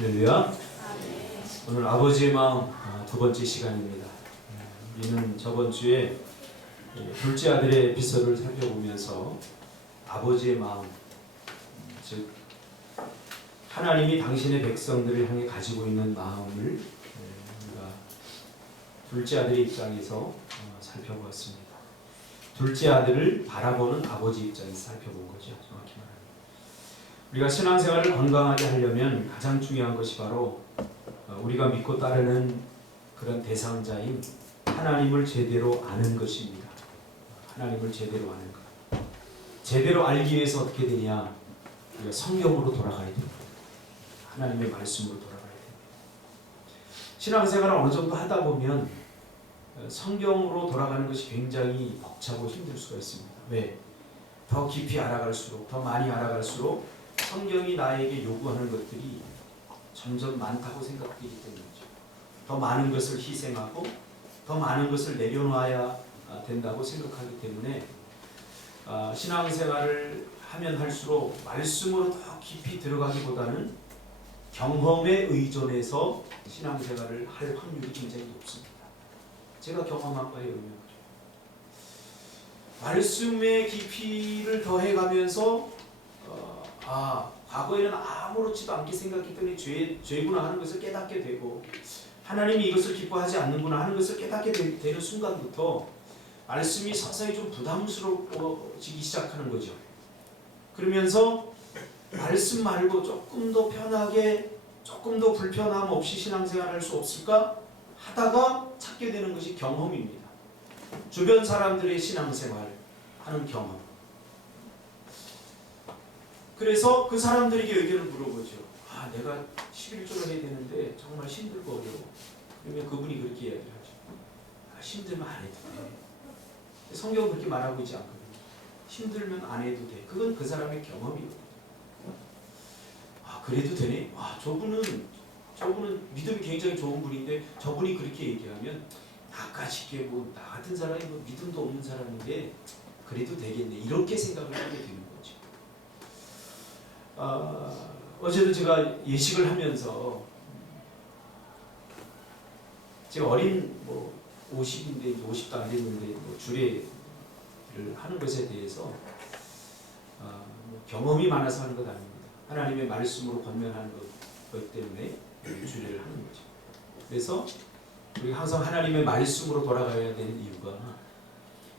할렐루야. 오늘 아버지의 마음 두 번째 시간입니다. 우리는 저번 주에 둘째 아들의 에피소드를 살펴보면서 아버지의 마음, 즉 하나님이 당신의 백성들을 향해 가지고 있는 마음을 우리가 둘째 아들의 입장에서 살펴보았습니다. 둘째 아들을 바라보는 아버지 입장에서 살펴본 거죠. 정확히 말하면. 우리가 신앙생활을 건강하게 하려면 가장 중요한 것이 바로 우리가 믿고 따르는 그런 대상자인 하나님을 제대로 아는 것입니다. 하나님을 제대로 아는 것. 제대로 알기 위해서 어떻게 되냐? 우리가 성경으로 돌아가야 됩니다. 하나님의 말씀으로 돌아가야 됩니다. 신앙생활을 어느 정도 하다 보면 성경으로 돌아가는 것이 굉장히 벅차고 힘들 수가 있습니다. 왜? 더 깊이 알아갈수록, 더 많이 알아갈수록 성경이 나에게 요구하는 것들이 점점 많다고 생각되기 때문이죠. 더 많은 것을 희생하고 더 많은 것을 내려놔야 된다고 생각하기 때문에 신앙생활을 하면 할수록 말씀으로 더 깊이 들어가기보다는 경험에 의존해서 신앙생활을 할 확률이 굉장히 높습니다. 제가 경험한 바에 의하면 말씀의 깊이를 더해가면서 과거에는 아무렇지도 않게 생각했기 때문에 죄구나 하는 것을 깨닫게 되고 하나님이 이것을 기뻐하지 않는구나 하는 것을 깨닫게 되는 순간부터 말씀이 서서히 좀 부담스러워지기 시작하는 거죠. 그러면서 말씀 말고 조금 더 편하게, 조금 더 불편함 없이 신앙생활을 할 수 없을까 하다가 찾게 되는 것이 경험입니다. 주변 사람들의 신앙생활 하는 경험. 그래서 그 사람들에게 의견을 물어보죠. 내가 11조를 해야 되는데 정말 힘들고 어려워. 그러면 그분이 그렇게 이야기를 하죠. 힘들면 안 해도 돼. 성경은 그렇게 말하고 있지 않거든요. 힘들면 안 해도 돼. 그건 그 사람의 경험이거든요. 그래도 되네? 저분은 믿음이 굉장히 좋은 분인데 저분이 그렇게 얘기하면 나까짓게 나 같은 사람이 믿음도 없는 사람인데 그래도 되겠네. 이렇게 생각을 하게 되는 거죠. 어제도 제가 예식을 하면서 제가 어린 50인데 50도 안 됐는데 주례를 하는 것에 대해서 경험이 많아서 하는 것 아닙니다. 하나님의 말씀으로 권면하는 것 때문에 주례를 하는 거죠. 그래서 우리가 항상 하나님의 말씀으로 돌아가야 되는 이유가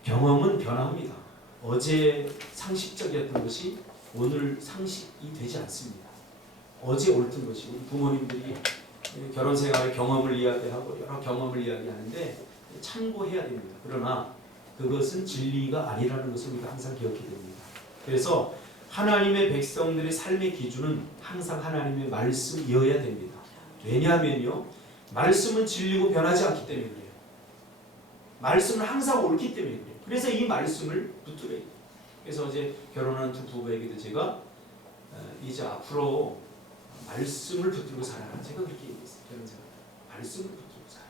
경험은 변합니다. 어제 상식적이었던 것이 오늘 상식이 되지 않습니다. 어제 옳던 것이 우리 부모님들이 결혼 생활의 경험을 이야기하고 여러 경험을 이야기하는데 참고해야 됩니다. 그러나 그것은 진리가 아니라는 것을 우리가 항상 기억해야 됩니다. 그래서 하나님의 백성들의 삶의 기준은 항상 하나님의 말씀이어야 됩니다. 왜냐하면요, 말씀은 진리고 변하지 않기 때문에 그래요. 말씀은 항상 옳기 때문에 그래요. 그래서 이 말씀을 붙들어야 돼요. 그래서 어제 결혼한 두 부부에게도 제가 이제 앞으로 말씀을 붙들고 살아라. 제가 그렇게 얘기했어요. 결혼 생활. 말씀을 붙들고 살아라.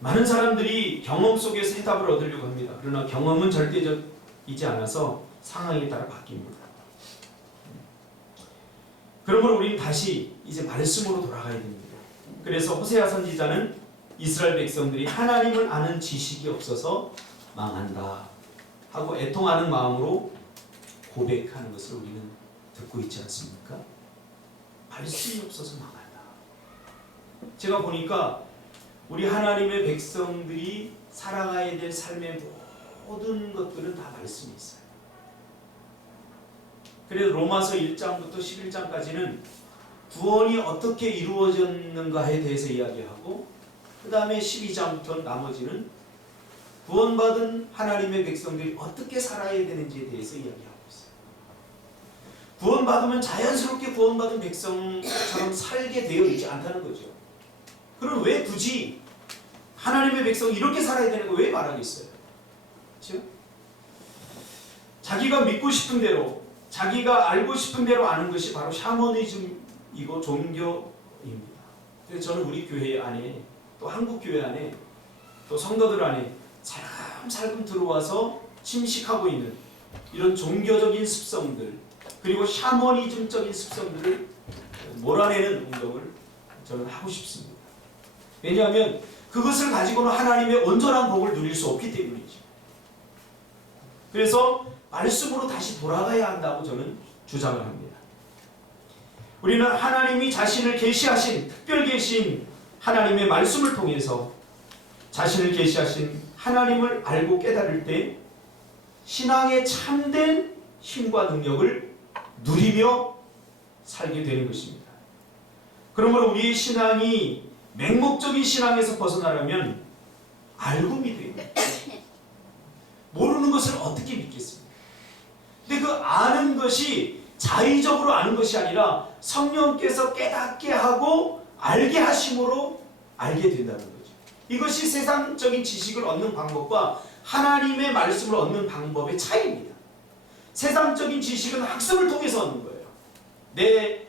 많은 사람들이 경험 속에서 해답을 얻으려고 합니다. 그러나 경험은 절대적이지 않아서 상황에 따라 바뀝니다. 그러므로 우리는 다시 이제 말씀으로 돌아가야 됩니다. 그래서 호세아 선지자는 이스라엘 백성들이 하나님을 아는 지식이 없어서 망한다 하고 애통하는 마음으로 고백하는 것을 우리는 듣고 있지 않습니까? 말씀이 없어서 망한다. 제가 보니까 우리 하나님의 백성들이 살아가야 될 삶의 모든 것들은 다 말씀이 있어요. 그래서 로마서 1장부터 11장까지는 구원이 어떻게 이루어졌는가에 대해서 이야기하고 그 다음에 12장부터 나머지는 구원받은 하나님의 백성들이 어떻게 살아야 되는지에 대해서 이야기하고 있어요. 구원받으면 자연스럽게 구원받은 백성처럼 살게 되어 있지 않다는 거죠. 그럼 왜 굳이 하나님의 백성이 이렇게 살아야 되는 거 왜 말하겠어요? 그렇죠? 자기가 믿고 싶은 대로, 자기가 알고 싶은 대로 아는 것이 바로 샤머니즘이고 종교입니다. 그래서 저는 우리 교회 안에, 또 한국 교회 안에, 또 성도들 안에 살금살금 들어와서 침식하고 있는 이런 종교적인 습성들, 그리고 샤머니즘적인 습성들을 몰아내는 운동을 저는 하고 싶습니다. 왜냐하면 그것을 가지고는 하나님의 온전한 복을 누릴 수 없기 때문이죠. 그래서 말씀으로 다시 돌아가야 한다고 저는 주장을 합니다. 우리는 하나님이 자신을 계시하신, 특별 계신 하나님의 말씀을 통해서 자신을 계시하신 하나님을 알고 깨달을 때 신앙의 참된 힘과 능력을 누리며 살게 되는 것입니다. 그러므로 우리의 신앙이 맹목적인 신앙에서 벗어나려면 알고 믿어야 돼요. 모르는 것을 어떻게 믿겠습니까? 근데 그 아는 것이 자의적으로 아는 것이 아니라 성령께서 깨닫게 하고 알게 하심으로 알게 된다는 거죠. 이것이 세상적인 지식을 얻는 방법과 하나님의 말씀을 얻는 방법의 차이입니다. 세상적인 지식은 학습을 통해서 얻는 거예요. 내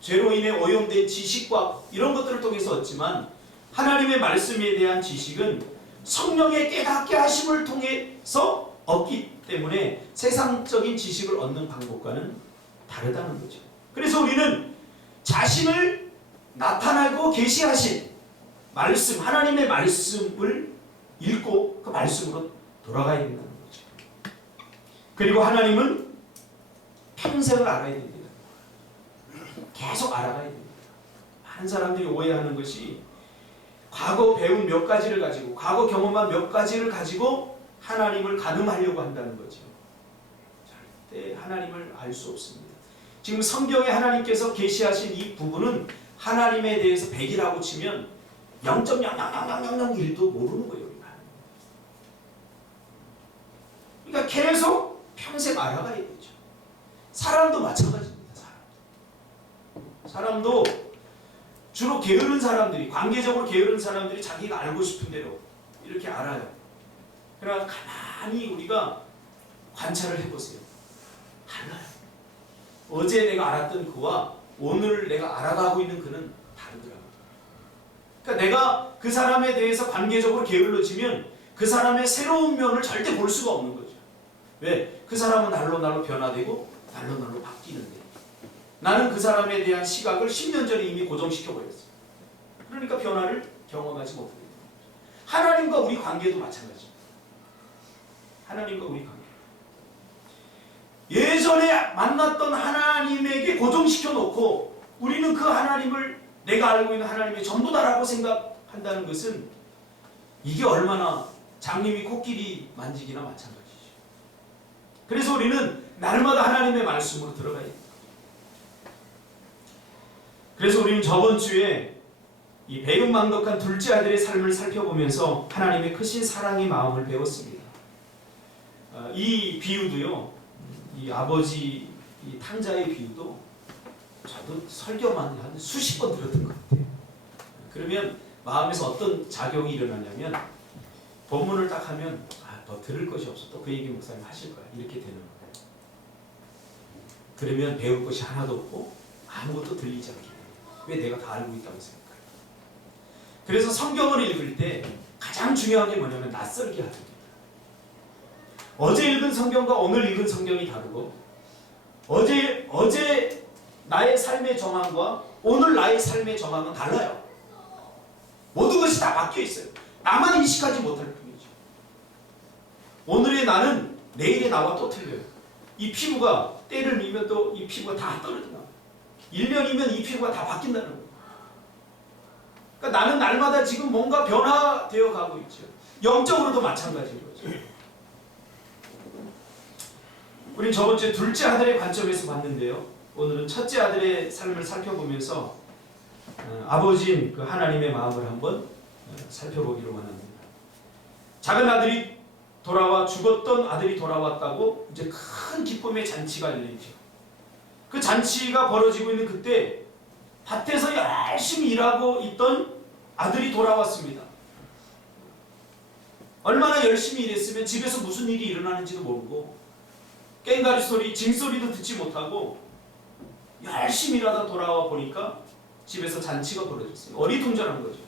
죄로 인해 오염된 지식과 이런 것들을 통해서 얻지만 하나님의 말씀에 대한 지식은 성령의 깨닫게 하심을 통해서 얻기 때문에 세상적인 지식을 얻는 방법과는 다르다는 거죠. 그래서 우리는 자신을 나타나고 계시하신 말씀, 하나님의 말씀을 읽고 그 말씀으로 돌아가야 된다는 거죠. 그리고 하나님은 평생을 알아야 됩니다. 계속 알아가야 됩니다. 많은 사람들이 오해하는 것이 과거 배운 몇 가지를 가지고, 과거 경험한 몇 가지를 가지고 하나님을 가늠하려고 한다는 거죠. 절대 하나님을 알 수 없습니다. 지금 성경에 하나님께서 계시하신 이 부분은 하나님에 대해서 100이라고 치면 0.000001도 모르는 거예요. 그러니까 계속 평생 알아가야 되죠. 사람도 마찬가지입니다. 사람도 주로 게으른 사람들이, 관계적으로 게으른 사람들이 자기가 알고 싶은 대로 이렇게 알아요. 그러나 가만히 우리가 관찰을 해보세요. 달라요. 어제 내가 알았던 그와 오늘 내가 알아가고 있는 그는 다르더라고요. 그러니까 내가 그 사람에 대해서 관계적으로 게을러지면 그 사람의 새로운 면을 절대 볼 수가 없는 거죠. 왜? 그 사람은 날로 변화되고 날로 바뀌는데 나는 그 사람에 대한 시각을 10년 전에 이미 고정시켜버렸어요. 그러니까 변화를 경험하지 못하게 됩니다. 하나님과 우리 관계도 마찬가지입니다. 하나님과 우리 관계. 예전에 만났던 하나님에게 고정시켜 놓고 우리는 그 하나님을 내가 알고 있는 하나님의 전부다라고 생각한다는 것은 이게 얼마나 장님이 코끼리 만지기나 마찬가지죠. 그래서 우리는 날마다 하나님의 말씀으로 들어가야 됩니다. 그래서 우리는 저번 주에 이 배은망덕한 둘째 아들의 삶을 살펴보면서 하나님의 크신 사랑의 마음을 배웠습니다. 이 비유도요, 이 아버지 이 탕자의 비유도 저도 설교만 한 수십 번 들었던 것 같아요. 그러면 마음에서 어떤 작용이 일어나냐면 본문을 딱 하면 더 들을 것이 없어. 또 그 얘기 목사님 하실 거야. 이렇게 되는 거예요. 그러면 배울 것이 하나도 없고 아무것도 들리지 않게 돼요. 왜? 내가 다 알고 있다고 생각해요. 그래서 성경을 읽을 때 가장 중요한 게 뭐냐면 낯설게 하는 겁니다. 어제 읽은 성경과 오늘 읽은 성경이 다르고 어제 나의 삶의 정황과 오늘 나의 삶의 정황은 달라요. 모든 것이 다 바뀌어 있어요. 나만 인식하지 못할 뿐이죠. 오늘의 나는 내일의 나와 또 틀려요. 이 피부가 때를 미면 또 이 피부가 다 떨어져요. 1년이면 이 피부가 다 바뀐다는 거예요. 그러니까 나는 날마다 지금 뭔가 변화되어 가고 있죠. 영적으로도 마찬가지인 거죠. 우린 저번 주에 둘째 아들의 관점에서 봤는데요. 오늘은 첫째 아들의 삶을 살펴보면서 아버지인 그 하나님의 마음을 한번 살펴보기로 원합니다. 작은 아들이 돌아와 죽었던 아들이 돌아왔다고 이제 큰 기쁨의 잔치가 열리죠. 그 잔치가 벌어지고 있는 그때 밭에서 열심히 일하고 있던 아들이 돌아왔습니다. 얼마나 열심히 일했으면 집에서 무슨 일이 일어나는지도 모르고 꽹가리 소리, 징소리도 듣지 못하고 열심히 일하다 돌아와 보니까 집에서 잔치가 벌어졌어요. 어리둥절한 거죠.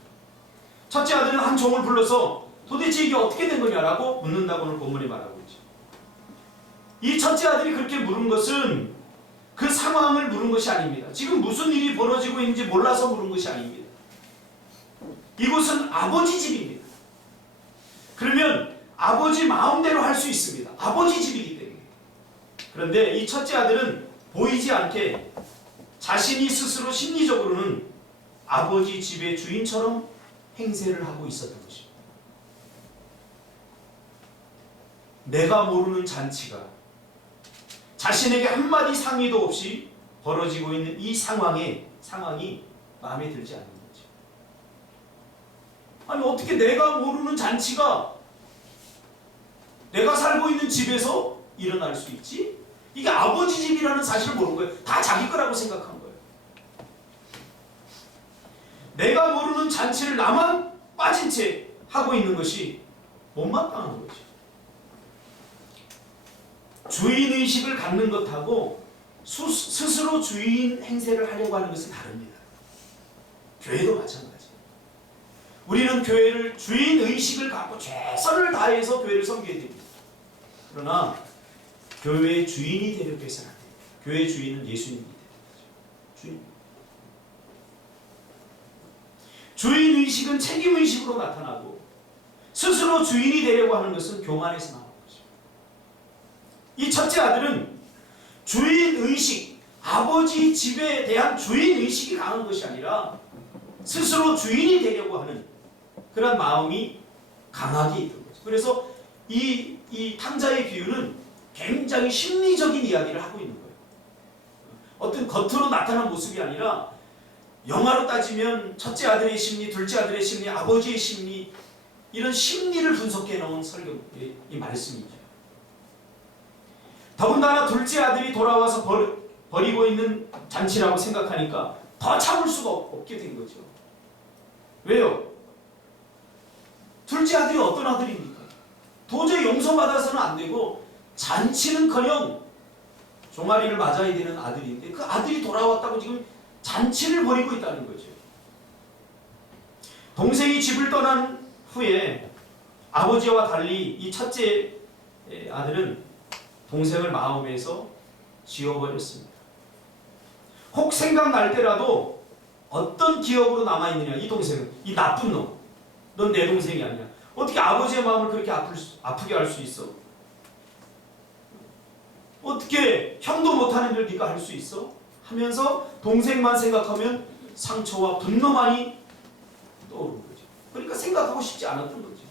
첫째 아들은 한 종을 불러서 도대체 이게 어떻게 된 거냐라고 묻는다고는 본문이 말하고 있죠. 이 첫째 아들이 그렇게 물은 것은 그 상황을 물은 것이 아닙니다. 지금 무슨 일이 벌어지고 있는지 몰라서 물은 것이 아닙니다. 이곳은 아버지 집입니다. 그러면 아버지 마음대로 할 수 있습니다. 아버지 집이기 때문에. 그런데 이 첫째 아들은 보이지 않게 자신이 스스로 심리적으로는 아버지 집의 주인처럼 행세를 하고 있었던 것입니다. 내가 모르는 잔치가 자신에게 한마디 상의도 없이 벌어지고 있는 이 상황이 마음에 들지 않는 거죠. 아니 어떻게 내가 모르는 잔치가 내가 살고 있는 집에서 일어날 수 있지? 이게 아버지 집이라는 사실을 모르는 거예요. 다 자기 거라고 생각한 거예요. 내가 모르는 잔치를 나만 빠진 채 하고 있는 것이 못마땅한 거죠. 주인의식을 갖는 것하고 스스로 주인 행세를 하려고 하는 것은 다릅니다. 교회도 마찬가지예요. 우리는 교회를 주인의식을 갖고 최선을 다해서 교회를 섬겨야 됩니다. 그러나 교회의 주인이 되려고 해서는 안 됩니다. 교회의 주인은 예수님이 되는 거죠. 주인. 주인의식은 책임의식으로 나타나고 스스로 주인이 되려고 하는 것은 교만에서 나옵니다. 이 첫째 아들은 주인의식, 아버지 집에 대한 주인의식이 강한 것이 아니라 스스로 주인이 되려고 하는 그런 마음이 강하게 있던 거죠. 그래서 이 탕자의 비유는 굉장히 심리적인 이야기를 하고 있는 거예요. 어떤 겉으로 나타난 모습이 아니라 영화로 따지면 첫째 아들의 심리, 둘째 아들의 심리, 아버지의 심리 이런 심리를 분석해 놓은 설교, 이 말씀이죠. 더군다나 둘째 아들이 돌아와서 버리고 있는 잔치라고 생각하니까 더 참을 수가 없게 된 거죠. 왜요? 둘째 아들이 어떤 아들입니까? 도저히 용서받아서는 안 되고 잔치는커녕 종아리를 맞아야 되는 아들인데 그 아들이 돌아왔다고 지금 잔치를 벌이고 있다는 거죠. 동생이 집을 떠난 후에 아버지와 달리 이 첫째 아들은 동생을 마음에서 지워버렸습니다. 혹 생각날 때라도 어떤 기억으로 남아있느냐. 이 동생은 이 나쁜 놈, 넌 내 동생이 아니야. 어떻게 아버지의 마음을 그렇게 아프게 할 수 있어? 어떻게 형도 못하는 걸 네가 할 수 있어? 하면서 동생만 생각하면 상처와 분노만이 떠오르는 거죠. 그러니까 생각하고 싶지 않았던 거죠.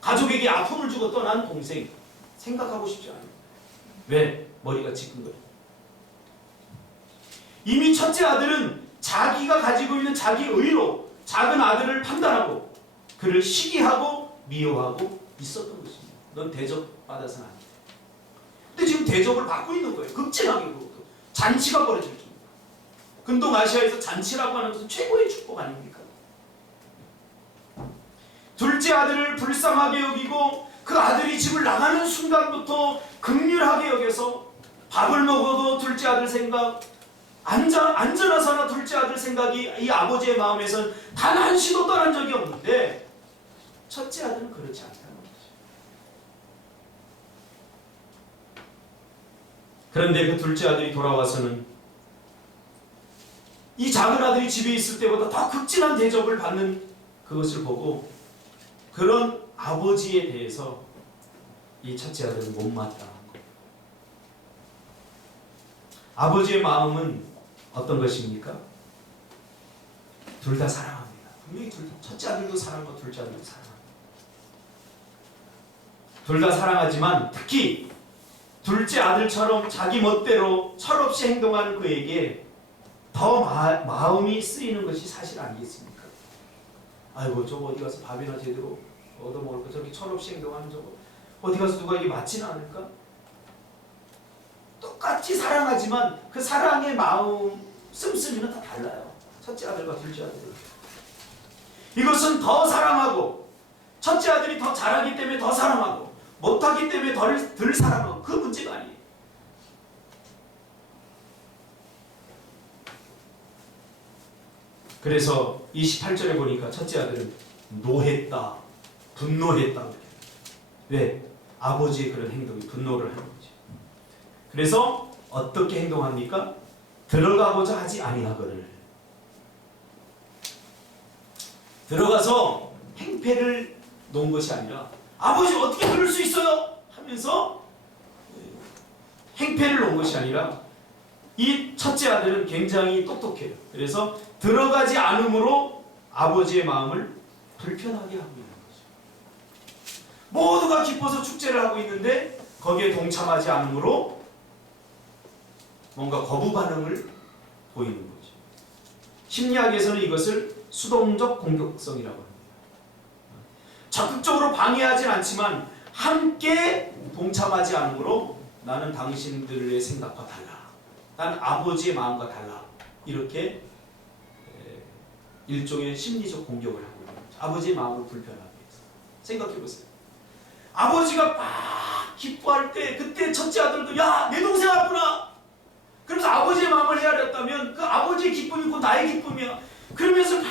가족에게 아픔을 주고 떠난 동생 생각하고 싶지 않아요. 왜? 머리가 지끈거려. 이미 첫째 아들은 자기가 가지고 있는 자기 의로 작은 아들을 판단하고 그를 시기하고 미워하고 있었던 것입니다. 넌 대접받아서는 안 돼. 근데 지금 대접을 받고 있는 거예요. 극진하게 그것도. 잔치가 벌어질 겁니다. 근동아시아에서 잔치라고 하는 것은 최고의 축복 아닙니까? 둘째 아들을 불쌍하게 여기고 그 아들이 집을 나가는 순간부터 긍휼하게 여겨서 밥을 먹어도 둘째 아들 생각, 앉아나서나 둘째 아들 생각이 이 아버지의 마음에선 단 한시도 떠난 적이 없는데 첫째 아들은 그렇지 않다는 거죠. 그런데 그 둘째 아들이 돌아와서는 이 작은 아들이 집에 있을 때보다 더 극진한 대접을 받는 그것을 보고 그런 아버지에 대해서 이 첫째 아들은 못마땅한 거예요. 아버지의 마음은 어떤 것입니까? 둘 다 사랑합니다. 분명히 첫째 아들도 사랑하고 둘째 아들도 사랑합니다. 둘 다 사랑하지만 특히 둘째 아들처럼 자기 멋대로 철없이 행동하는 그에게 더 마음이 쓰이는 것이 사실 아니겠습니까? 아이고 저거 어디 가서 밥이나 제대로 얻어먹을 거 저렇게 철없이 행동하는 저거 어디 가서 누가 이게 맞지는 않을까? 똑같이 사랑하지만 그 사랑의 마음 씀씀이는 다 달라요. 첫째 아들과 둘째 아들. 이것은 더 사랑하고 첫째 아들이 더 잘하기 때문에 더 사랑하고 못하기 때문에 덜 사랑하고 그 문제가 아니에요. 그래서 28절에 보니까 첫째 아들은 노했다, 분노했다. 왜? 아버지의 그런 행동이 분노를 하는 거죠. 그래서 어떻게 행동합니까? 들어가고자 하지 아니하거늘. 들어가서 행패를 놓은 것이 아니라 아버지 어떻게 그럴 수 있어요? 하면서 행패를 놓은 것이 아니라 이 첫째 아들은 굉장히 똑똑해요. 그래서 들어가지 않음으로 아버지의 마음을 불편하게 하고 있는 거죠. 모두가 기뻐서 축제를 하고 있는데 거기에 동참하지 않음으로 뭔가 거부 반응을 보이는 거죠. 심리학에서는 이것을 수동적 공격성이라고 합니다. 적극적으로 방해하진 않지만 함께 동참하지 않으므로 나는 당신들의 생각과 달라. 나는 아버지의 마음과 달라. 이렇게 일종의 심리적 공격을 하고 있는 거죠. 아버지의 마음을 불편하게 해서. 생각해 보세요. 아버지가 막 기뻐할 때 그때 첫째 아들도 야, 내 동생 왔구나. 그러면서 아버지의 마음을 헤아렸다면 그 아버지의 기쁨이 곧 나의 기쁨이야. 그러면서 막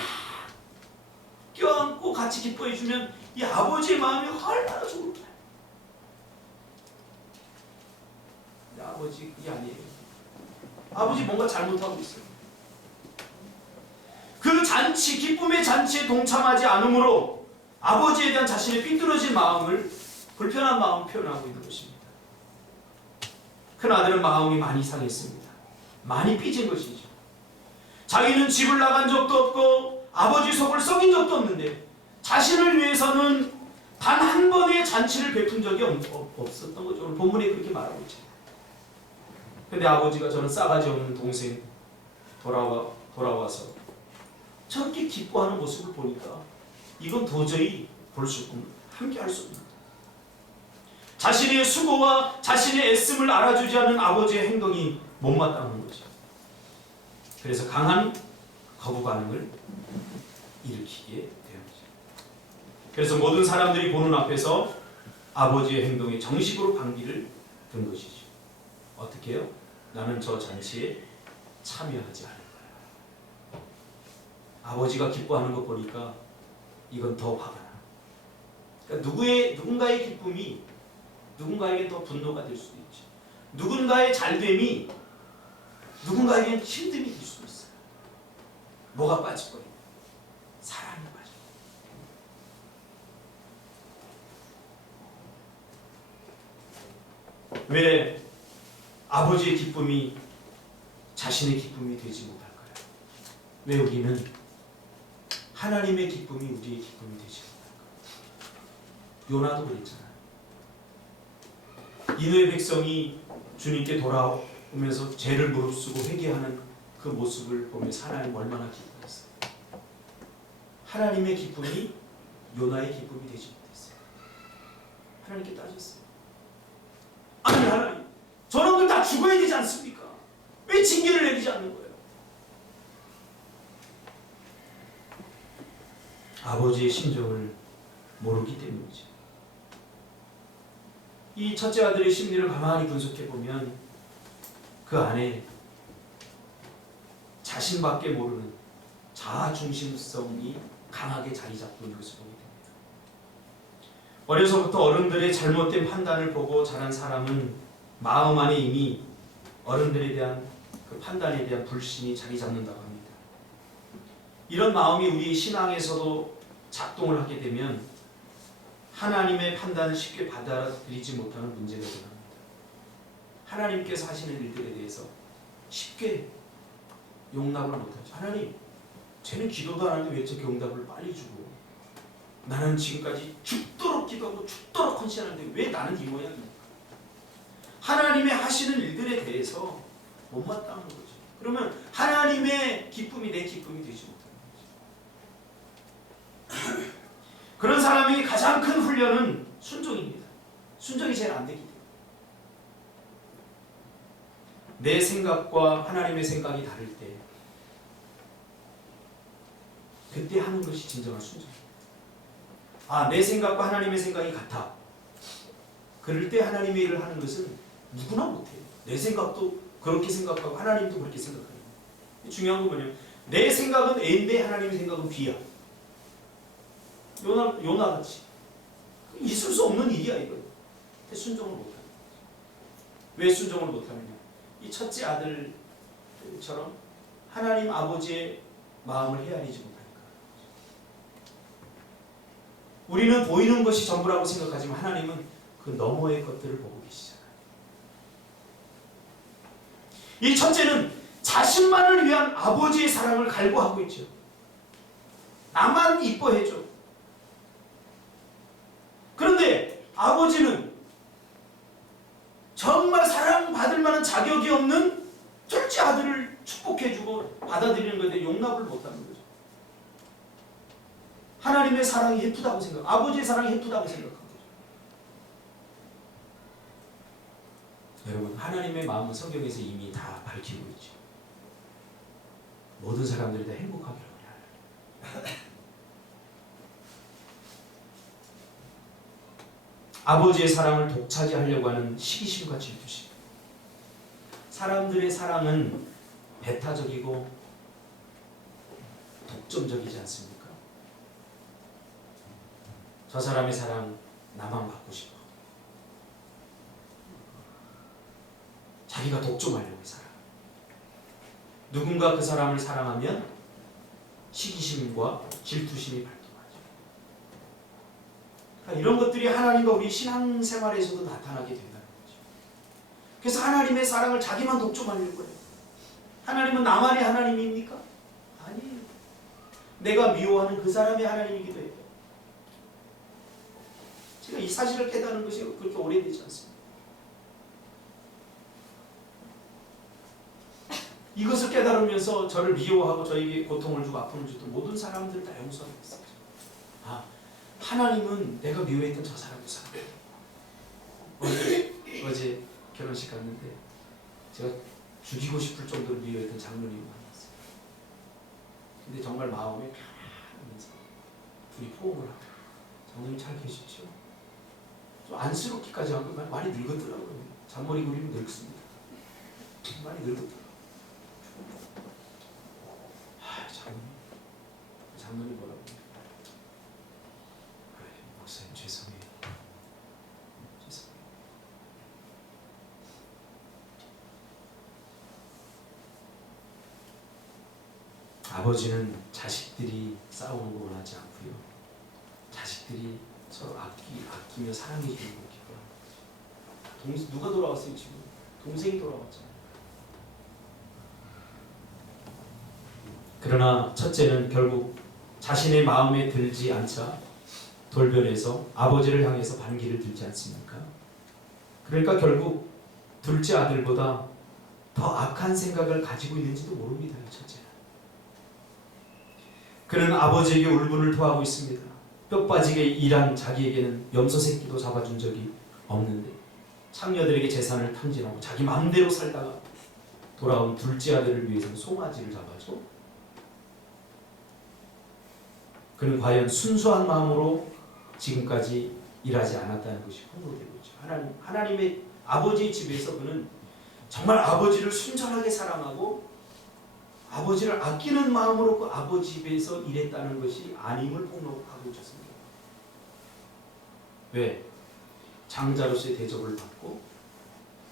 껴안고 같이 기뻐해 주면 이 아버지의 마음이 얼마나 좋을까요? 근데 아버지 그게 아니에요. 아버지 뭔가 잘못하고 있어요. 그 잔치, 기쁨의 잔치에 동참하지 않으므로 아버지에 대한 자신의 삐뚤어진 마음을, 불편한 마음을 표현하고 있는 것입니다. 큰 아들은 마음이 많이 상했습니다. 많이 삐진 것이죠. 자기는 집을 나간 적도 없고 아버지 속을 썩인 적도 없는데 자신을 위해서는 단 한 번의 잔치를 베푼 적이 없었던 거죠. 오늘 본문에 그렇게 말하고 있잖아요. 근데 아버지가 저는 싸가지 없는 동생 돌아와서 저렇게 기뻐하는 모습을 보니까 이건 도저히 볼 수 없고 함께 할 수 없는 거예요. 자신의 수고와 자신의 애씀을 알아주지 않는 아버지의 행동이 못마땅한 거죠. 그래서 강한 거부 반응을 일으키게 되는 거죠. 그래서 모든 사람들이 보는 앞에서 아버지의 행동에 정식으로 반기를 든 것이죠. 어떻게 해요? 나는 저 잔치에 참여하지 않을 거야. 아버지가 기뻐하는 것 보니까 이건 더 화가 나. 그러니까 누군가의 기쁨이 누군가에게 더 분노가 될 수도 있죠. 누군가의 잘됨이 누군가에겐 힘듦이 될 수도 있어요. 뭐가 빠질 거예요? 사랑이 빠져. 왜 아버지의 기쁨이 자신의 기쁨이 되지 못할까요? 왜 우리는 하나님의 기쁨이 우리의 기쁨이 되지 못할까요? 요나도 그랬잖아요. 이누의 백성이 주님께 돌아오면서 죄를 무릅쓰고 회개하는 그 모습을 보면서 하나님 얼마나 기뻐했어요. 하나님의 기쁨이 요나의 기쁨이 되지 못했어요. 하나님께 따졌어요. 아니 하나님, 저놈들 다 죽어야 되지 않습니까? 왜 징계를 내리지 않는 거예요? 아버지의 심정을 모르기 때문이죠. 이 첫째 아들의 심리를 가만히 분석해 보면 그 안에 자신밖에 모르는 자아중심성이 강하게 자리 잡고 있는 것을 보게 됩니다. 어려서부터 어른들의 잘못된 판단을 보고 자란 사람은 마음 안에 이미 어른들에 대한 그 판단에 대한 불신이 자리 잡는다고 합니다. 이런 마음이 우리 신앙에서도 작동을 하게 되면 하나님의 판단을 쉽게 받아들이지 못하는 문제가 일어납니다. 하나님께서 하시는 일들에 대해서 쉽게 용납을 못하죠. 하나님, 쟤는 기도도 안 하는데 왜 저렇게 응답을 빨리 주고, 나는 지금까지 죽도록 기도하고 죽도록 헌신하는데 왜 나는 이 모양입니까? 하나님의 하시는 일들에 대해서 못마땅한 거죠. 그러면 하나님의 기쁨이 내 기쁨이 되지 못하는 거죠. 그런 사람이 가장 큰 훈련은 순종입니다. 순종이 제일 안 되기 때문에. 내 생각과 하나님의 생각이 다를 때 그때 하는 것이 진정한 순종입니다. 아, 내 생각과 하나님의 생각이 같아. 그럴 때 하나님의 일을 하는 것은 누구나 못해요. 내 생각도 그렇게 생각하고 하나님도 그렇게 생각해요. 중요한 건 뭐냐면 내 생각은 A인데 하나님의 생각은 B야. 요나같이 있을 수 없는 일이야 이거. 순종을 못하는 거지. 왜 순종을 못하느냐? 이 첫째 아들처럼 하나님 아버지의 마음을 헤아리지 못하니까. 우리는 보이는 것이 전부라고 생각하지만 하나님은 그 너머의 것들을 보고 계시잖아요. 이 첫째는 자신만을 위한 아버지의 사랑을 갈구하고 있죠. 나만 이뻐해줘. 그런데 아버지는 정말 사랑받을 만한 자격이 없는 둘째 아들을 축복해주고 받아들이는 것에 용납을 못하는 거죠. 하나님의 사랑이 예쁘다고 아버지의 사랑이 예쁘다고 생각한 거죠. 여러분, 하나님의 마음은 성경에서 이미 다 밝히고 있죠. 모든 사람들이 다 행복하기를 원해요. 아버지의 사랑을 독차지하려고 하는 시기심과 질투심. 사람들의 사랑은 배타적이고 독점적이지 않습니까? 저 사람의 사랑 나만 받고 싶어. 자기가 독점하려고 살아. 누군가 그 사람을 사랑하면 시기심과 질투심이 발동하죠. 그러니까 이런 것들이 하나님과 우리 신앙생활에서도 나타나게 된다는 거죠. 그래서 하나님의 사랑을 자기만 독점하려고 해요. 하나님은 나만의 하나님입니까? 아니에요. 내가 미워하는 그 사람의 하나님이기도 해요. 제가 이 사실을 깨닫는 것이 그렇게 오래되지 않습니다. 이것을 깨달으면서 저를 미워하고 저에게 고통을 주고 아픔을 주던 모든 사람들을 다 용서하고 있어요. 하나님은 내가 미워했던 저 사람도 사랑해요. 어제 결혼식 갔는데 제가 죽이고 싶을 정도로 미워했던 장로님을 만났어요. 근데 정말 마음에 편하면서 둘이 포옹을 하고, 장로님 잘 계시죠? 좀 안쓰럽기까지 하고 많이 늙었더라고요. 잔머리 그리면 늙습니다. 많이 늙었더라고요. 장로님 뭐라고? 목사님 죄송해요. 아버지는 자식들이 싸우는 거 원하지 않고요. 자식들이 서로 아끼며 사랑해 주는 걸 기뻐합니다. 누가 돌아왔어요 지금? 동생이 돌아왔잖아요. 그러나 첫째는 결국 자신의 마음에 들지 않자 돌변해서 아버지를 향해서 반기를 들지 않습니까? 그러니까 결국 둘째 아들보다 더 악한 생각을 가지고 있는지도 모릅니다. 이 첫째는. 그는 아버지에게 울분을 토하고 있습니다. 뼈 빠지게 일한 자기에게는 염소 새끼도 잡아준 적이 없는데 창녀들에게 재산을 탕진하고 자기 마음대로 살다가 돌아온 둘째 아들을 위해서는 송아지를 잡아줘. 그는 과연 순수한 마음으로 지금까지 일하지 않았다는 것이 폭로되고 있죠. 하나님의 아버지의 집에서 그는 정말 아버지를 순전하게 사랑하고 아버지를 아끼는 마음으로 그 아버지 집에서 일했다는 것이 아님을 폭로하고 있었습니다. 왜? 장자로서의 대접을 받고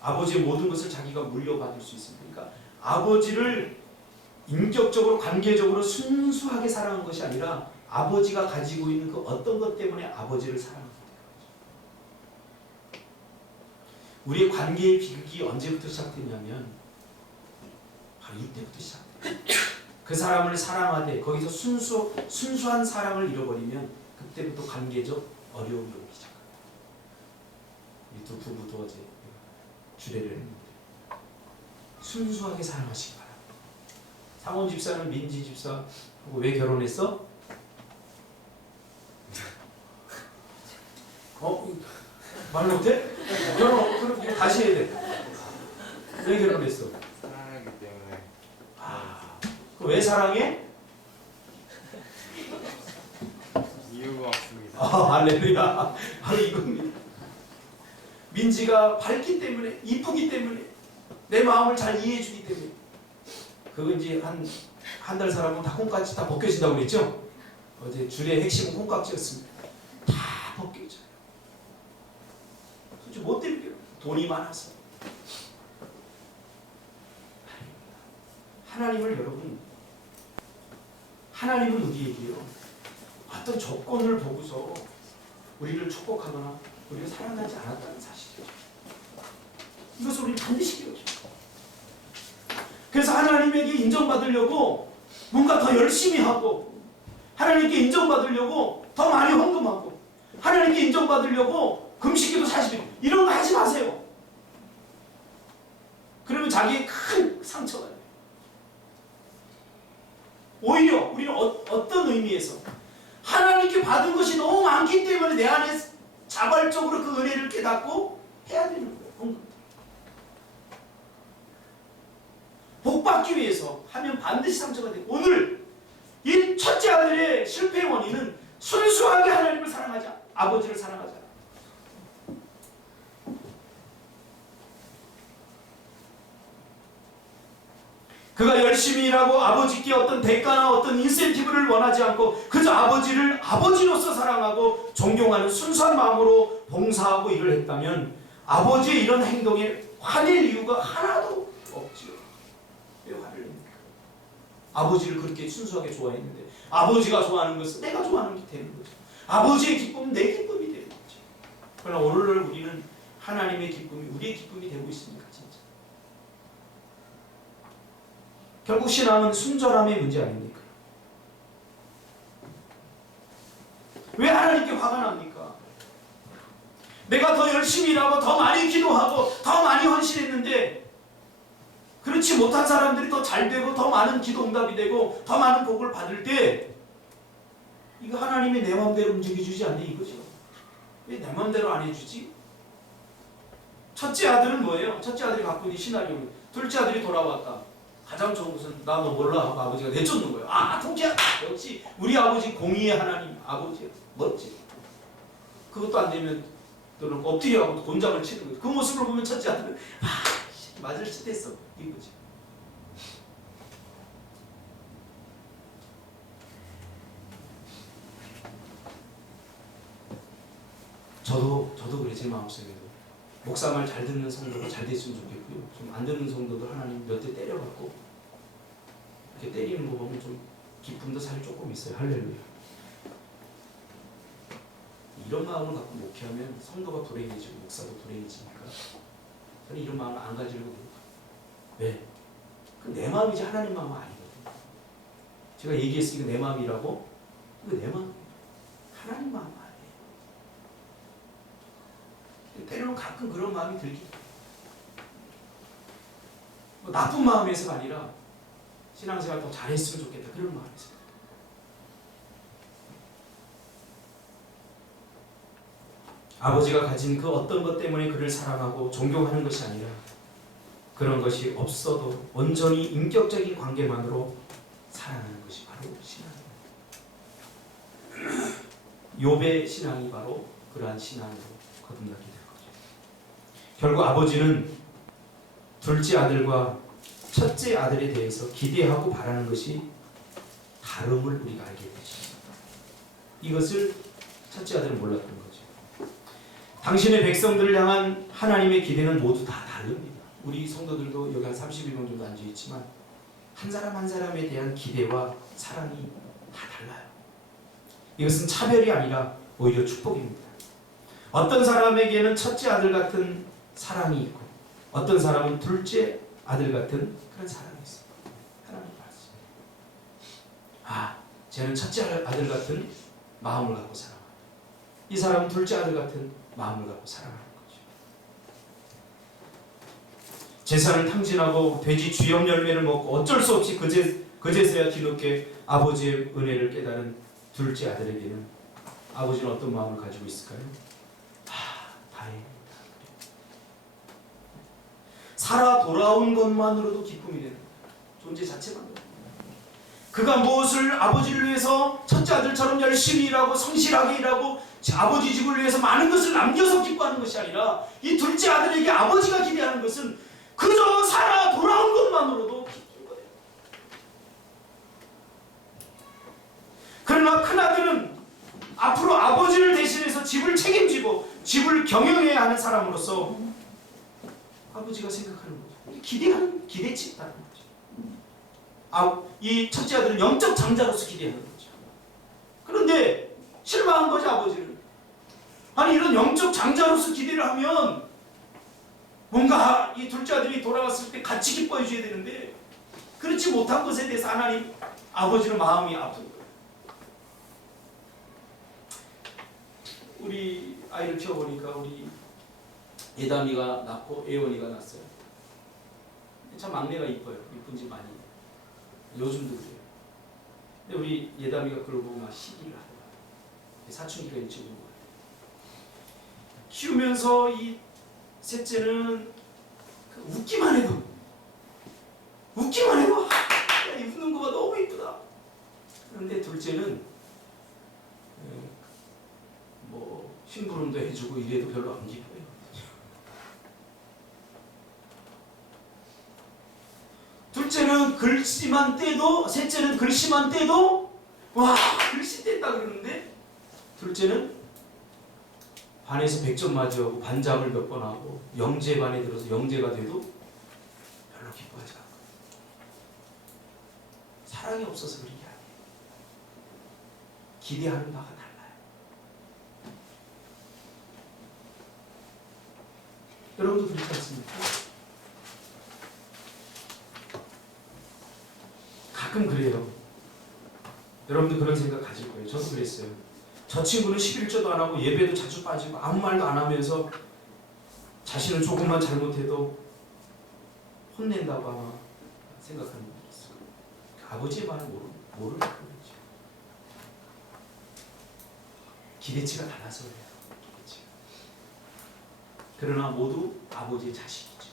아버지의 모든 것을 자기가 물려받을 수 있습니다. 그러니까 아버지를 인격적으로 관계적으로 순수하게 사랑한 것이 아니라 아버지가 가지고 있는 그 어떤 것 때문에 아버지를 사랑하게 된 거죠. 우리의 관계의 비극이 언제부터 시작됐냐면 바로 이때부터 시작돼요. 그 사람을 사랑하되 거기서 순수한 사랑을 잃어버리면 그때부터 관계적 어려움이 오기 시작합니다. 이 두 부부도 어제 주례를 했는데 순수하게 사랑하시기 바랍니다. 상원 집사는 민지 집사하고 왜 결혼했어? 말 못해? 그럼 다시 해야 돼. 왜 결혼했어? 사랑하기 때문에. 왜 사랑해? 이유가 없습니다. 할렐루야. 바로 이겁니다. 민지가 밝기 때문에, 이쁘기 때문에, 내 마음을 잘 이해해주기 때문에. 그건 이제 한 달 살아보면 다 콩깍지 다 벗겨진다고 그랬죠? 어제 주례의 핵심은 콩깍지였습니다. 다 벗겨져요. 못 들게요. 돈이 많아서. 하나님은 우리에게요 어떤 조건을 보고서 우리를 축복하거나 우리를 사랑하지 않았다는 사실이죠. 이것을 우리는 반드시 기억해요. 그래서 하나님에게 인정받으려고 뭔가 더 열심히 하고, 하나님께 인정받으려고 더 많이 헌금하고, 하나님께 인정받으려고 금식기도 40일 이런 거 하지 마세요. 그러면 자기의 큰 상처가 돼요. 오히려 우리는 어떤 의미에서 하나님께 받은 것이 너무 많기 때문에 내 안에 자발적으로 그 은혜를 깨닫고 해야 되는 거예요. 복 받기 위해서 하면 반드시 상처가 돼요. 오늘 이 첫째 아들의 실패의 원인은 순수하게 하나님을 사랑하지 않아, 아버지를 사랑하지 않아. 그가 열심히 일하고 아버지께 어떤 대가나 어떤 인센티브를 원하지 않고 그저 아버지를 아버지로서 사랑하고 존경하는 순수한 마음으로 봉사하고 일을 했다면 아버지의 이런 행동에 화낼 이유가 하나도 없지요. 왜 화를 냅니까? 아버지를 그렇게 순수하게 좋아했는데 아버지가 좋아하는 것은 내가 좋아하는 게 되는 거죠. 아버지의 기쁨은 내 기쁨이 되는 거죠. 그러나 오늘날 우리는 하나님의 기쁨이 우리의 기쁨이 되고 있습니까? 진짜. 결국 신앙은 순전함의 문제 아닙니까? 왜 하나님께 화가 납니까? 내가 더 열심히 일하고 더 많이 기도하고 더 많이 헌신했는데 그렇지 못한 사람들이 더 잘 되고 더 많은 기도 응답이 되고 더 많은 복을 받을 때 이거 하나님이 내 마음대로 움직여주지 않네 이거죠. 왜 내 마음대로 안 해주지? 첫째 아들은 뭐예요? 첫째 아들이 갖고 있는 시나리오. 둘째 아들이 돌아왔다. 가장 좋은 것은 나 너 몰라 하고 아버지가 내쫓는 거예요. 아 통째야. 역시 우리 아버지 공의의 하나님 아버지 멋지. 그것도 안 되면 너는 엎드려 하고 곤장을 치는 거죠. 그 모습을 보면 첫째 아들은 맞을 짓 했어 이거지. 저도 그래 제 마음속에도 목사 말 잘 듣는 성도가 잘 됐으면 좋겠고요. 좀 안 듣는 성도도 하나님 몇 대 때려갖고 이렇게 때리는 거 보면 좀 기쁨도 사실 조금 있어요. 할렐루야. 이런 마음을 갖고 목회하면 성도가 불행해지고 목사도 불행해지니까 저는 이런 마음을 안 가지려고 해요. 왜? 그 내 마음이지 하나님 마음은 아니거든요. 제가 얘기했으니까 내 마음이라고? 이거 내 마음 하나님 마음 아니에요. 때로는 가끔 그런 마음이 들기 뭐 나쁜 마음에서가 아니라 신앙생활 더 잘했으면 좋겠다 그런 마음에서 아버지가 가진 그 어떤 것 때문에 그를 사랑하고 존경하는 것이 아니라 그런 것이 없어도 온전히 인격적인 관계만으로 사랑하는 것이 바로 신앙입니다. 욥의 신앙이 바로 그러한 신앙으로 거듭나게 될 거죠. 결국 아버지는 둘째 아들과 첫째 아들에 대해서 기대하고 바라는 것이 다름을 우리가 알게 되죠. 이것을 첫째 아들은 몰랐던 거죠. 당신의 백성들을 향한 하나님의 기대는 모두 다 다릅니다. 우리 성도들도 여기 한 31명 정도 앉아있지만 한 사람 한 사람에 대한 기대와 사랑이 다 달라요. 이것은 차별이 아니라 오히려 축복입니다. 어떤 사람에게는 첫째 아들 같은 사랑이 있고 어떤 사람은 둘째 아들 같은 그런 사랑이 있어요. 하나님 말씀. 아, 쟤는 첫째 아들 같은 마음을 갖고 사랑한다. 이 사람은 둘째 아들 같은 마음을 갖고 사랑하는 거죠. 제사를 탕진하고 돼지 주염 열매를 먹고 어쩔 수 없이 그제서야 뒤늦게 아버지의 은혜를 깨달은 둘째 아들에게는 아버지는 어떤 마음을 가지고 있을까요? 다행입니다. 살아 돌아온 것만으로도 기쁨이 되는 존재 자체만으로. 그가 무엇을 아버지를 위해서 첫째 아들처럼 열심히 일하고 성실하게 일하고 아버지 집을 위해서 많은 것을 남겨서 기뻐하는 것이 아니라 이 둘째 아들에게 아버지가 기대하는 것은 그저 살아 돌아온 것만으로도 기쁜 거예요. 그러나 큰아들은 앞으로 아버지를 대신해서 집을 책임지고 집을 경영해야 하는 사람으로서 아버지가 생각하는 거죠. 기대치가 다른 거죠. 이 첫째 아들은 영적 장자로서 기대하는 거죠. 그런데 실망한 거죠, 아버지는. 아니, 이런 영적 장자로서 기대를 하면 뭔가 이 둘째 아들이 돌아왔을 때 같이 기뻐해 줘야 되는데 그렇지 못한 것에 대해서 하나님 아버지는 마음이 아픈 거예요. 우리 아이를 키워보니까 우리 예담이가 낳고 예원이가 낳았어요. 참 막내가 이뻐요. 이쁜지 많이. 요즘도 그래요. 근데 우리 예담이가 그걸 보고 막 시기를 하더라고요. 사춘기가 일찍 온 것 같아요. 키우면서 이 셋째는 웃기만 해도 야, 이 웃는 거가 너무 이쁘다. 그런데 둘째는 뭐 심부름도 해주고 이래도 별로 안 기뻐요. 둘째는 글씨만 떼도, 셋째는 글씨만 떼도 와, 글씨 뗐다 그러는데 둘째는 반에서 100점 맞이하고 반장을 몇 번 하고 영재반에 들어서 영재가 돼도 별로 기뻐하지 않고 사랑이 없어서 그런 게 아니에요. 기대하는 바가 달라요. 여러분도 그렇지 않습니까? 가끔 그래요. 여러분도 그런 생각 가질 거예요. 저도 그랬어요. 저 친구는 11조도 안 하고 예배도 자주 빠지고 아무 말도 안 하면서 자신은 조금만 잘못해도 혼낸다고 아마 생각하는 분이 있어요. 아버지의 말을 모르는 거죠. 기대치가 달라서 그래요. 기대치가. 그러나 모두 아버지의 자식이죠.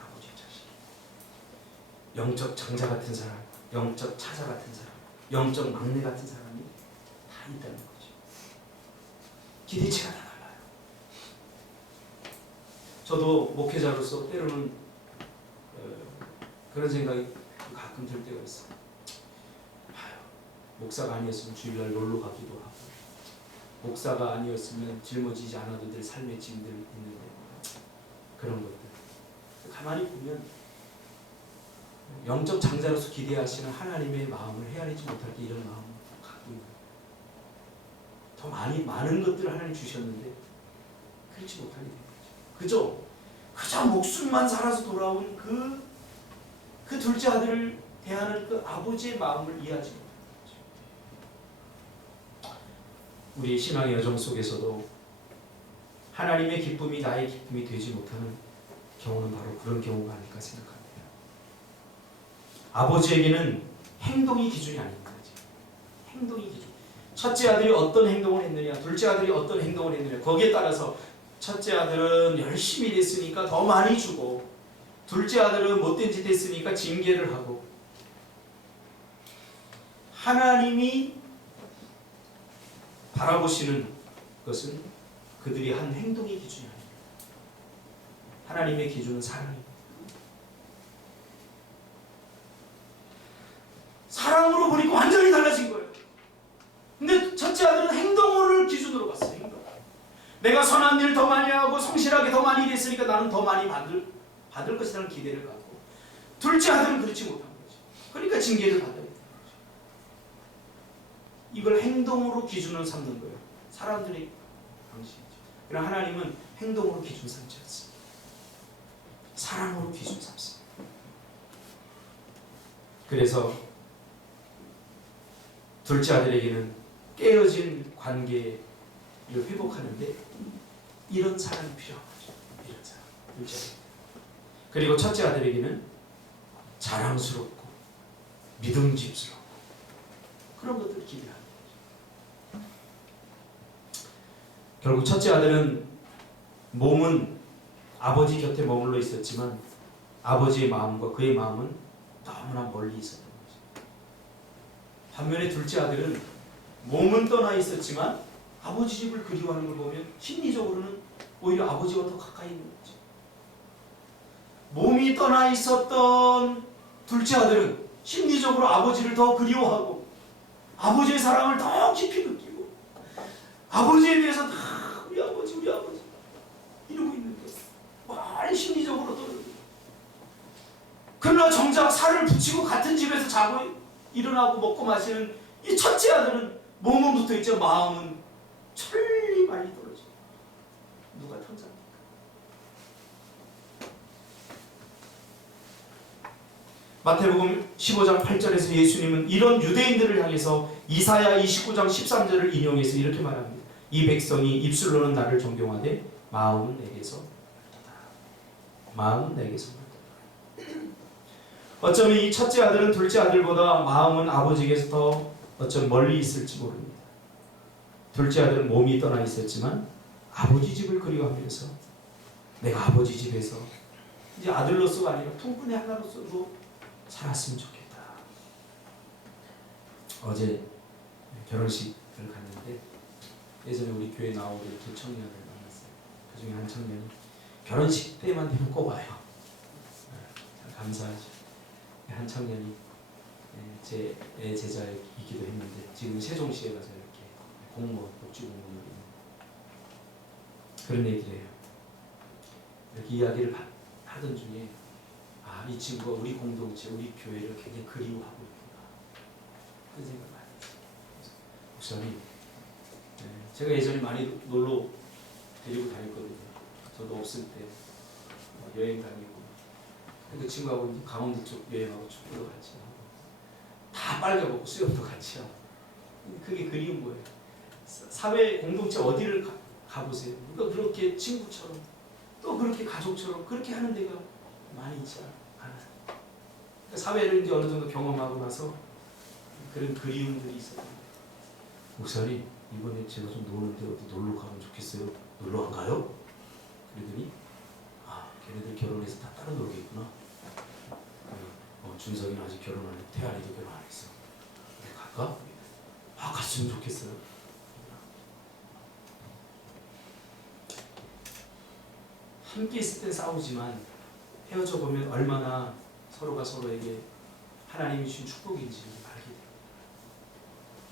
아버지의 자식. 영적 장자 같은 사람, 영적 차자 같은 사람, 영적 막내 같은 사람이 다 있다는 거죠. 기대치가 다 달라요. 저도 목회자로서 때로는 그런 생각이 가끔 들 때가 있어요. 목사가 아니었으면 주일날 놀러 가기도 하고, 목사가 아니었으면 짊어지지 않아도 될 삶의 짐들 있는데 그런 것들 가만히 보면 영적 장자로서 기대하시는 하나님의 마음을 헤아리지 못할 때 이런 마음을 갖고 있는 거예요. 더 많은 것들을 하나님 주셨는데 그렇지 못하게 된 거죠. 그저 목숨만 살아서 돌아온 그 둘째 아들을 대하는 그 아버지의 마음을 이해하지 못하는 거죠. 우리 신앙의 여정 속에서도 하나님의 기쁨이 나의 기쁨이 되지 못하는 경우는 바로 그런 경우가 아닐까 생각합니다. 아버지에게는 행동이 기준이 아닙니다. 행동이 기준. 첫째 아들이 어떤 행동을 했느냐, 둘째 아들이 어떤 행동을 했느냐, 거기에 따라서 첫째 아들은 열심히 일했으니까 더 많이 주고, 둘째 아들은 못된 짓 했으니까 징계를 하고, 하나님이 바라보시는 것은 그들이 한 행동의 기준이 아닙니다. 하나님의 기준은 사랑입니다. 사랑으로 보니까 완전히 달라진 거예요. 근데 첫째 아들은 행동을 기준으로 봤어요. 행동. 내가 선한 일을 더 많이 하고 성실하게 더 많이 일했으니까 나는 더 많이 받을 것이라는 기대를 갖고, 둘째 아들은 그렇지 못한 거죠. 그러니까 징계를 받아야 되는 거죠. 이걸 행동으로 기준을 삼는 거예요. 사람들의 방식이죠. 그러나 하나님은 행동으로 기준 삼지 않습니다. 사랑으로 기준 삼습니다. 그래서 둘째 아들에게는 깨어진 관계를 회복하는데 이런 사람이 필요한 거죠. 이런 사람, 둘째 아들. 그리고 첫째 아들에게는 자랑스럽고 믿음직스럽고 그런 것들을 기대하는 거죠. 결국 첫째 아들은 몸은 아버지 곁에 머물러 있었지만 아버지의 마음과 그의 마음은 너무나 멀리 있었던 거죠. 반면에 둘째 아들은 몸은 떠나 있었지만 아버지 집을 그리워하는 걸 보면 심리적으로는 오히려 아버지와 더 가까이 있는 거죠. 몸이 떠나 있었던 둘째 아들은 심리적으로 아버지를 더 그리워하고 아버지의 사랑을 더 깊이 느끼고 아버지에 대해서 다 우리 아버지 이러고 있는 거예요. 많이 심리적으로 떠는 거예요. 그러나 정작 살을 붙이고 같은 집에서 자고 일어나고 먹고 마시는 이 첫째 아들은 몸은 붙어있죠. 마음은 천리 많이 떨어져. 누가 통장합니까? 마태복음 15장 8절에서 예수님은 이런 유대인들을 향해서 이사야 29장 13절을 인용해서 이렇게 말합니다. 이 백성이 입술로는 나를 존경하되 마음은 내게서 멀다. 마음은 내게서 멀다. 어쩌면 이 첫째 아들은 둘째 아들보다 마음은 아버지에게서 더 어쩜 멀리 있을지 모릅니다. 둘째 아들은 몸이 떠나 있었지만 아버지 집을 그리워하면서 내가 아버지 집에서 이제 아들로서가 아니라 품꾼의 하나로서도 살았으면 좋겠다. 어제 결혼식을 갔는데 예전에 우리 교회 나오던 두 청년을 만났어요. 그 중에 한 청년이 결혼식 때만 되면 꼭 와요. 감사하죠. 한 청년이 제 제자이기도 했는데 지금 세종시에 가서 이렇게 공무원, 복지공무원으로 그런 얘기를 해요. 이렇게 이야기를 하던 중에 이 친구가 우리 공동체, 우리 교회를 굉장히 그리워하고 있구나. 그런 생각을 많이 했어요. 목사님, 제가 예전에 많이 놀러 데리고 다녔거든요. 저도 없을 때 여행 다니고 그 친구하고 이제 강원도 쪽 여행하고 축구도 같이 하고 다 빨개먹고 수영도 같이 하고 그게 그리운 거예요. 사회 공동체 어디를 가보세요. 그러니까 그렇게 친구처럼 또 그렇게 가족처럼 그렇게 하는 데가 많이 있지 않아요. 그러니까 사회를 이제 어느 정도 경험하고 나서 그런 그리움들이 있어요. 목사님, 이번에 제가 좀 노는데 어디 놀러 가면 좋겠어요. 놀러 안 가요? 그러더니 걔네들 결혼해서 다 따로 놀겠구나. 준석이는 아직 결혼 안 했고 태아리도 결혼 안 했어. 갈까? 갔으면 좋겠어요. 함께 있을 때 싸우지만 헤어져 보면 얼마나 서로가 서로에게 하나님이 주신 축복인지 알게 돼요.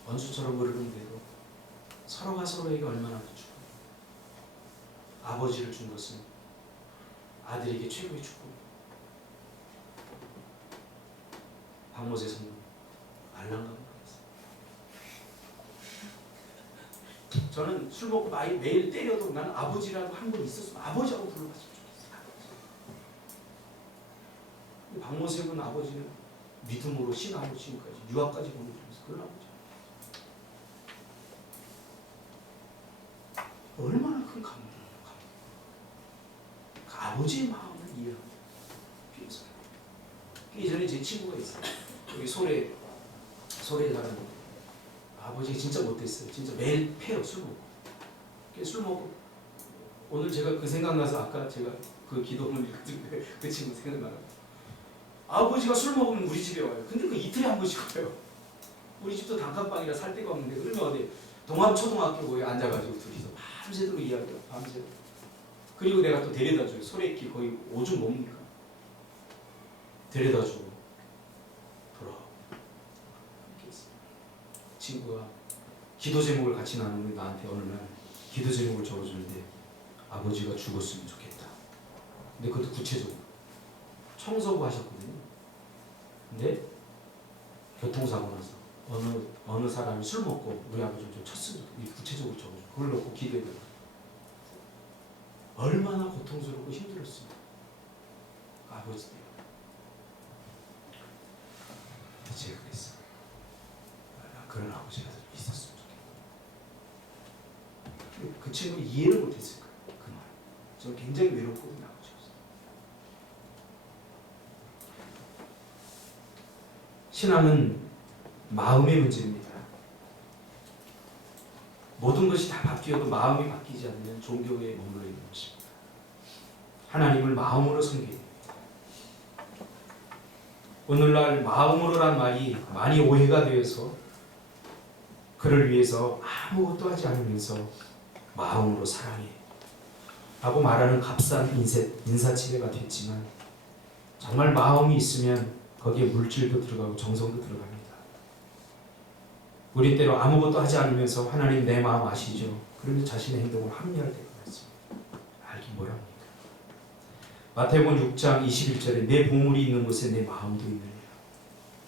원수처럼 모르는데도 서로가 서로에게 얼마나 축복. 아버지를 준 것은 아들에게 최고의 축복. 박모세 성도 알랑가고 그랬어요. 저는 술 먹고 매일 때려도 나는 아버지라고 한 분 있었으면 아버지하고 불러봤으면 좋겠어요. 박모세군 아버지는 믿음으로 신앙으로 지금까지 유학까지 보내주면서 그런 아버지. 얼마나 큰 감동이에요. 그 아버지의 마음을 이해합니다. 예전에 제 친구가 있어요. 여기 소래에 사는 아버지가 진짜 못됐어요. 진짜 매일 패요. 술 먹고. 술 먹고 오늘 제가 그 생각나서 아까 제가 그 기도문을 읽었는데 그 친구 생각나요. 아버지가 술 먹으면 우리 집에 와요. 근데 그 이틀에 한 번씩 와요. 우리 집도 단칸방이라 살 데가 없는데 그러면 어디 동합초등학교에 앉아가지고 둘이서 밤새도록 이야기해요. 밤새도록. 그리고 내가 또 데려다줘요. 소래길 거의 오줌 뭡니까? 데려다주고 돌아오고 이렇게 있어요. 친구가 기도 제목을 같이 나누는 나한테 어느 날 기도 제목을 적어주는데 아버지가 죽었으면 좋겠다. 근데 그것도 구체적으로 청소부 하셨거든요. 근데 교통사고 나서 어느 사람이 술 먹고 우리 아버지를 좀 쳤으면 좋겠다. 구체적으로 적어줘. 그걸 놓고 기도해요. 얼마나 고통스럽고 힘들었습니까? 그 아버지 때문에. 제가 그랬어. 그런 아버지가 있었으면 좋겠다. 그 친구는 이해를 못했을 거예요. 그 말. 저는 굉장히 외롭거든요. 아버지였어요. 신앙은 마음의 문제입니다. 모든 것이 다 바뀌어도 마음이 바뀌지 않으면 종교에 머물러 있는 것입니다. 하나님을 마음으로 섬겨야 됩니다. 오늘날 마음으로란 말이 많이 오해가 되어서 그를 위해서 아무것도 하지 않으면서 마음으로 사랑해 라고 말하는 값싼 인사치레가 됐지만 정말 마음이 있으면 거기에 물질도 들어가고 정성도 들어갑니다. 우리 때로 아무것도 하지 않으면서 하나님 내 마음 아시죠? 그러면 자신의 행동을 합리화할 때가 있습니다. 알긴 뭐랍니까? 마태복음 6장 21절에 내 보물이 있는 곳에 내 마음도 있느니라.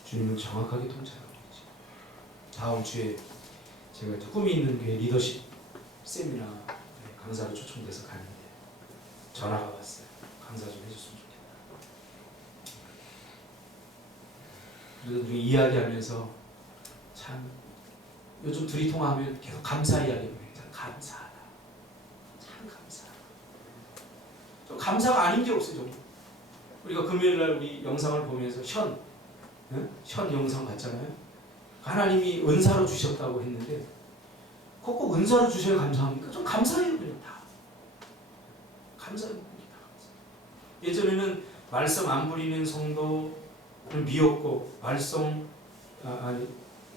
주님은 정확하게 통찰하고 계시죠. 다음 주에 제가 꿈이 있는 교회 리더십 세미나 강사로 초청돼서 가는데 전화가 왔어요. 강사 좀 해줬으면 좋겠다. 그래서 우리 이야기하면서 참 요즘 둘이 통화하면 계속 감사 이야기를 해요. 감사하다. 참 감사하다. 좀 감사가 아닌 게 없어요. 좀. 우리가 금요일날 우리 영상을 보면서 현 영상 봤잖아요. 하나님이 은사로 주셨다고 했는데 꼭 은사로 주셔야 감사합니까? 좀 감사해요. 그냥 다. 감사해요. 예전에는 말씀 안 부리는 성도는 미웠고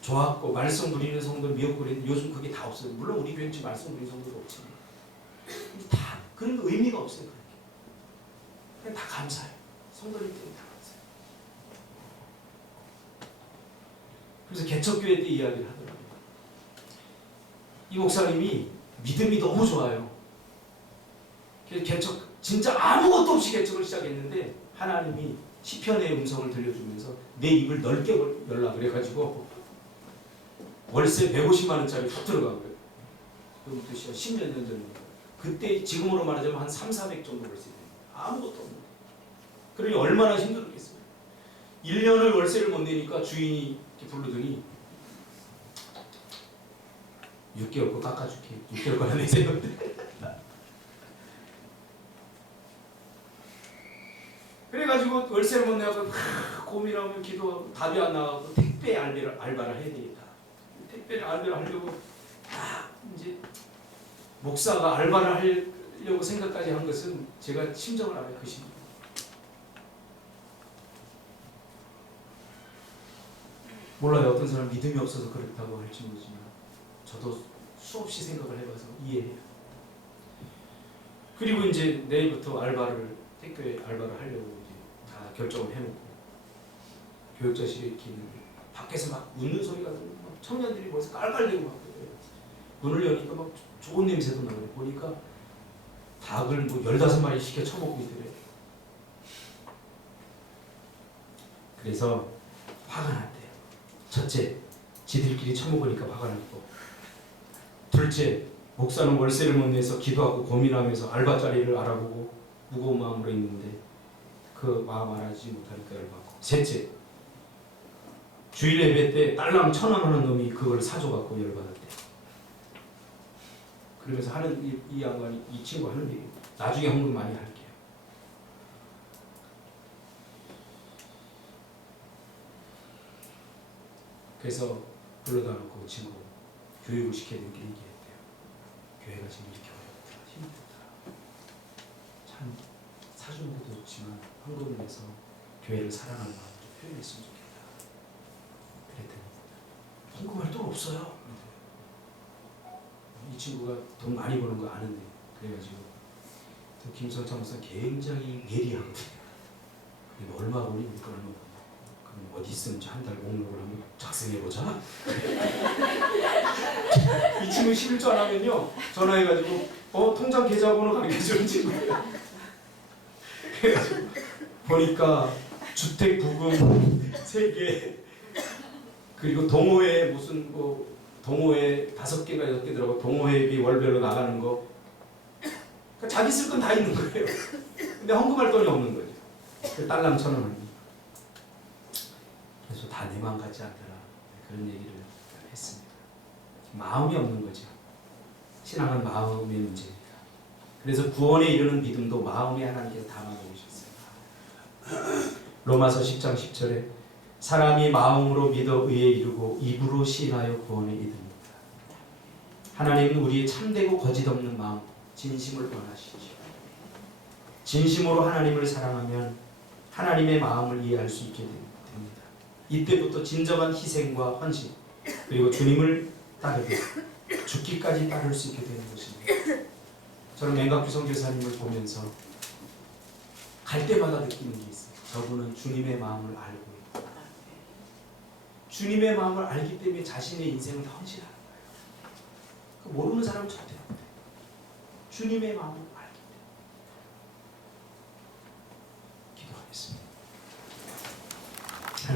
좋았고 말씀 부리는 성도 미웠고 그랬는데 요즘 그게 다 없어요. 물론 우리 교회는 지금 말씀 부리는 성도도 없지만 다 그런 의미가 없어요. 그냥 다 감사해요. 성도님 때문에 다 감사해요. 그래서 개척교회 때 이야기를 하더라고요. 이 목사님이 믿음이 너무 좋아요. 개척 진짜 아무것도 없이 개척을 시작했는데 하나님이 시편의 음성을 들려주면서 내 입을 넓게 열라 그래가지고 월세 150만 원짜리 훅 들어가고요. 그것도 10몇 년 전입니다. 그때 지금으로 말하자면 한 3, 400 정도 월세 됩니다. 아무것도 없는 그러니 얼마나 힘들었겠어요. 1년을 월세를 못 내니까 주인이 부르더니 6개월 거 깎아줄게. 6개월 거나 내세요. 그래가지고 월세를 못 내고 고민하면 기도하고 답이 안 나가고 택배 알바를 해야 되겠다. 택배 알바를 하려고 이제 목사가 알바를 하려고 생각까지 한 것은 제가 심정을 알아요. 그 심정. 몰라요. 어떤 사람 믿음이 없어서 그렇다고 할지 모르지만 저도 수없이 생각을 해봐서 이해해요. 그리고 이제 내일부터 택배 알바를 하려고 이제 다 결정을 해놓고 교육자실에 이렇게 있는데 밖에서 막 웃는 소리가 들리고 막 청년들이 벌써 깔깔대고 막 그래요. 문을 여니까 막 좋은 냄새도 나고 보니까 닭을 뭐 15마리 시켜 처먹고 있더래요. 그래서 화가 났대요. 첫째, 지들끼리 처먹으니까 화가 났고, 둘째, 목사는 월세를 못 내서 기도하고 고민하면서 알바 자리를 알아보고 무거운 마음으로 있는데 그 마음 알아주지 못하니까 열받고, 셋째, 주일 예배 때 딸랑 1,000원 하는 놈이 그걸 사줘갖고 열받았대. 그러면서 하는 이 양반이 이 친구 하는 얘기, 나중에 헌금 많이 할게요. 그래서 불러다 놓고 친구 교육을 시켜야 되는 게 얘기했대요. 교회가 지금 이렇게 어렵더라, 힘들더라. 참 사주는 것도 좋지만 헌금을 내서 교회를 사랑하는 마음을 좀 표현했으면 좋겠다. 그랬더니 헌금할 돈 없어요. 이 친구가 돈 많이 버는 거 아는데 그래가지고 또 김성찬 목사 굉장히 예리하거든요. 너 얼마 버립니까? 얼마 버립니까? 그럼 어디 있으면 한 달 목록을 한번 작성해보자. 이 친구 11조 안 하면요 전화해가지고 통장 계좌번호 가르쳐주는 친구예요. 그래가지고 보니까 주택 부금 3개 그리고 동호회 무슨 동호회 5개가 6개 들어가고 동호회비 월별로 나가는 거 그러니까 자기 쓸 건 다 있는 거예요. 근데 헌금할 돈이 없는 거죠. 그 딸랑 1,000원 하니. 그래서 다 내 마음 같지 않더라. 그런 얘기를 했습니다. 마음이 없는 거죠. 신앙은 마음의 문제입니다. 그래서 구원에 이르는 믿음도 마음에 하나님께서 담아 놓으셨어요. 로마서 10장 10절에 사람이 마음으로 믿어 의에 이르고 입으로 시인하여 구원에 이릅니다. 하나님은 우리의 참되고 거짓없는 마음, 진심을 원하시죠. 진심으로 하나님을 사랑하면 하나님의 마음을 이해할 수 있게 됩니다. 이때부터 진정한 희생과 헌신 그리고 주님을 따르고 죽기까지 따를 수 있게 되는 것입니다. 저는 맹각주 선교사님을 보면서 갈 때마다 느끼는 게 있어요. 저분은 주님의 마음을 알고 있다. 주님의 마음을 알기 때문에 자신의 인생을 헌신하는 거예요. 모르는 사람은 절대 안 돼요. 주님의 마음을